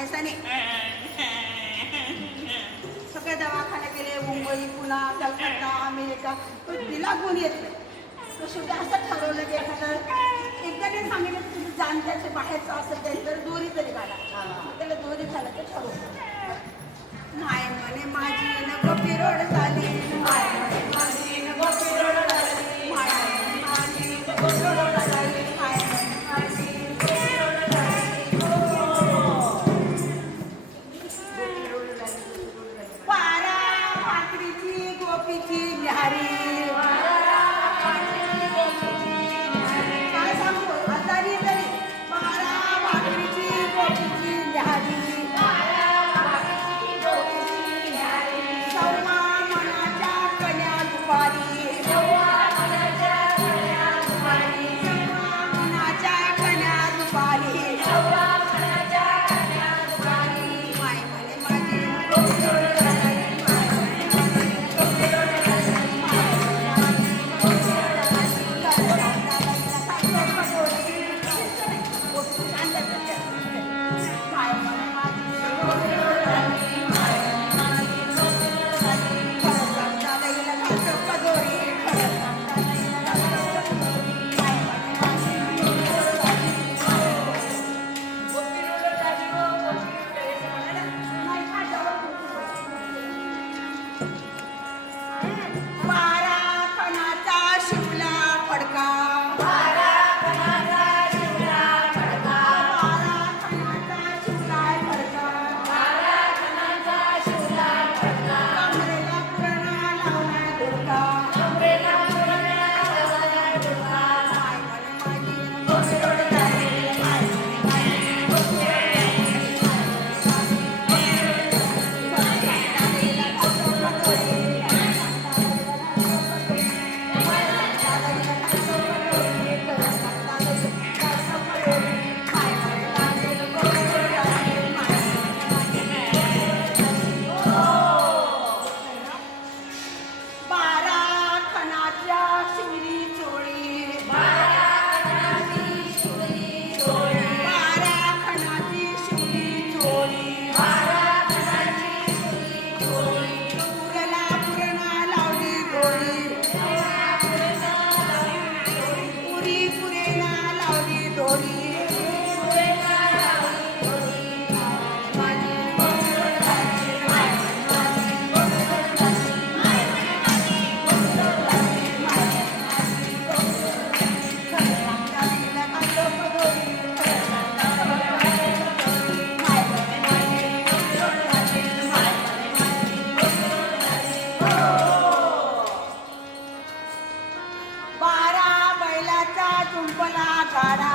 जायचं नाही. सगळे दवाखाने गेले, मुंबई, पुणा, कलकत्ता, अमेरिका, पण तिला गुण येत नाही. तर शेवटी असं ठरवलं की एकदा नाही सांगितलं की तुम्ही जाण त्याच्या बाहेरचं असेल तरी तर दोरी तरी घाला. त्याला दोरी घाला तर ठरवलं. माय म्हणे माझी नको पिरोड झाली, माय म्हणे माझी नको पिरोड झाली, माय म्हणे माझी नको पिरोड झाली, माय म्हणे माझी नको पिरोड झाली. पारा भाकरीची गोपीची न्याहारी, काय सांगू आजारी तरी पारा भाकरीची गोपीची न्याहारी, सव्वा मनाच्या कन्या दुपारी, सव्वा मनाच्या कन्या दुपारी, माय म्हणे माझी नको पिरोड झाली, माय म्हणे माझी नको पिरोड झाली, माय म्हणे माझी नको पिरोड झाली. शांत बस. माय म्हणे माझी नको पिरोड झाली, माय म्हणे माझी नको पिरोड झाली. खरं सांगता बाईला घालतो पदोरी, खरं सांगता बाईला घालतो पदोरी. माय म्हणे माझी नको पिरोड झाली, माय नको पिरोड झाली, हो नको पिरोड झाली. नाही खाटावर बारा खणाचा शिवला फडका, बारा खणाचा शिवला फडका, कमरेला पुरणा लावला धुडका, माय म्हणे माझी नको पिरोड झाली, माय म्हणे माझी नको पिरोड झाली, बारा खणाच्या शिवरी चोळी, बारा खणाची शिवरी चोळी, पुरला पुरणा लावली गोळी, पुरी पुरेना लावली दोरी. बारा बैलाचा जुंपला गाडा,